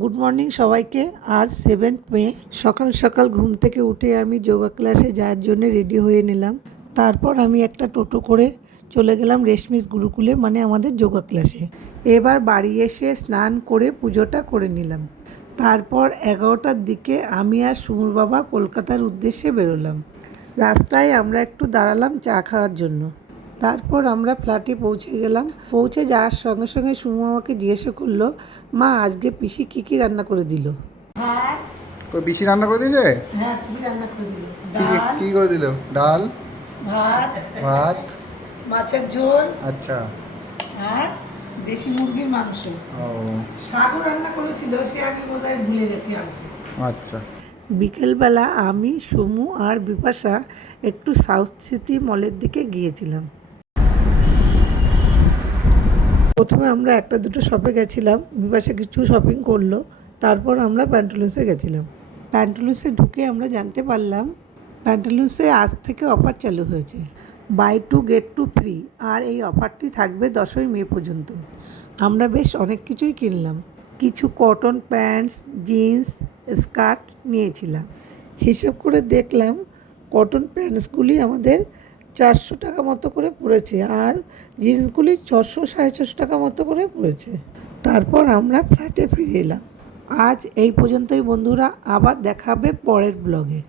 Good morning সবাইকে। আজ 7th মে। সকাল সকাল ঘুম থেকে উঠে আমি যোগা ক্লাসে যাওয়ার জন্য রেডি হয়ে নিলাম। তারপর আমি একটা টোটো করে চলে গেলাম রেশমিস গুরুকুলে, মানে আমাদের যোগা ক্লাসে। এবার বাড়ি এসে স্নান করে পুজোটা করে নিলাম। তারপর 11টার দিকে আমি আর সুমুর বাবা কলকাতার উদ্দেশ্যে বেরোলাম। রাস্তায় আমরা একটু দাঁড়ালাম চা খাওয়ার জন্য। তারপর আমরা ফ্ল্যাটে পৌঁছে গেলাম। পৌঁছে যাওয়ার সঙ্গে সঙ্গে সুমু আমাকে জিজ্ঞাসা করলো, মা আজকে পিসি কী রান্না করে দিল। ভাত। তো পিসি রান্না করে দিয়েছে? হ্যাঁ, পিসি রান্না করে দিল। কি করে দিল? ডাল, ভাত, ভাত, মাছের ঝোল, আচ্ছা, আর দেশি মুরগির মাংস। ও শাকও রান্না করেছিল, সে আমি বোধহয় ভুলে গেছি আনতে। আচ্ছা। বিকেলবেলা আমি, সুমু আর বিপাশা একটু সাউথ সিটি মলের দিকে গিয়েছিলাম। প্রথমে আমরা একটা দুটো শপে গেছিলাম, বিপাশা কিছু শপিং করলো। তারপর আমরা প্যান্টালুন্সে গেছিলাম। প্যান্টালুন্সে ঢুকে আমরা জানতে পারলাম প্যান্টালুন্সে আজ থেকে অফার চালু হয়েছে, buy two get two free. আর এই অফারটি থাকবে 10ই মে পর্যন্ত। আমরা বেশ অনেক কিছুই কিনলাম। কিছু কটন প্যান্টস, জিন্স, স্কার্ট নিয়েছিলাম। হিসাব করে দেখলাম কটন প্যান্টসগুলি আমাদের 400 টাকা মতো করে পড়েছে, আর জিন্সগুলি 600-450 টাকা মতো করে পড়েছে। তারপর আমরা ফ্ল্যাটে ফিরে এলাম। আজ এই পর্যন্তই বন্ধুরা, আবার দেখা হবে পরের ব্লগে।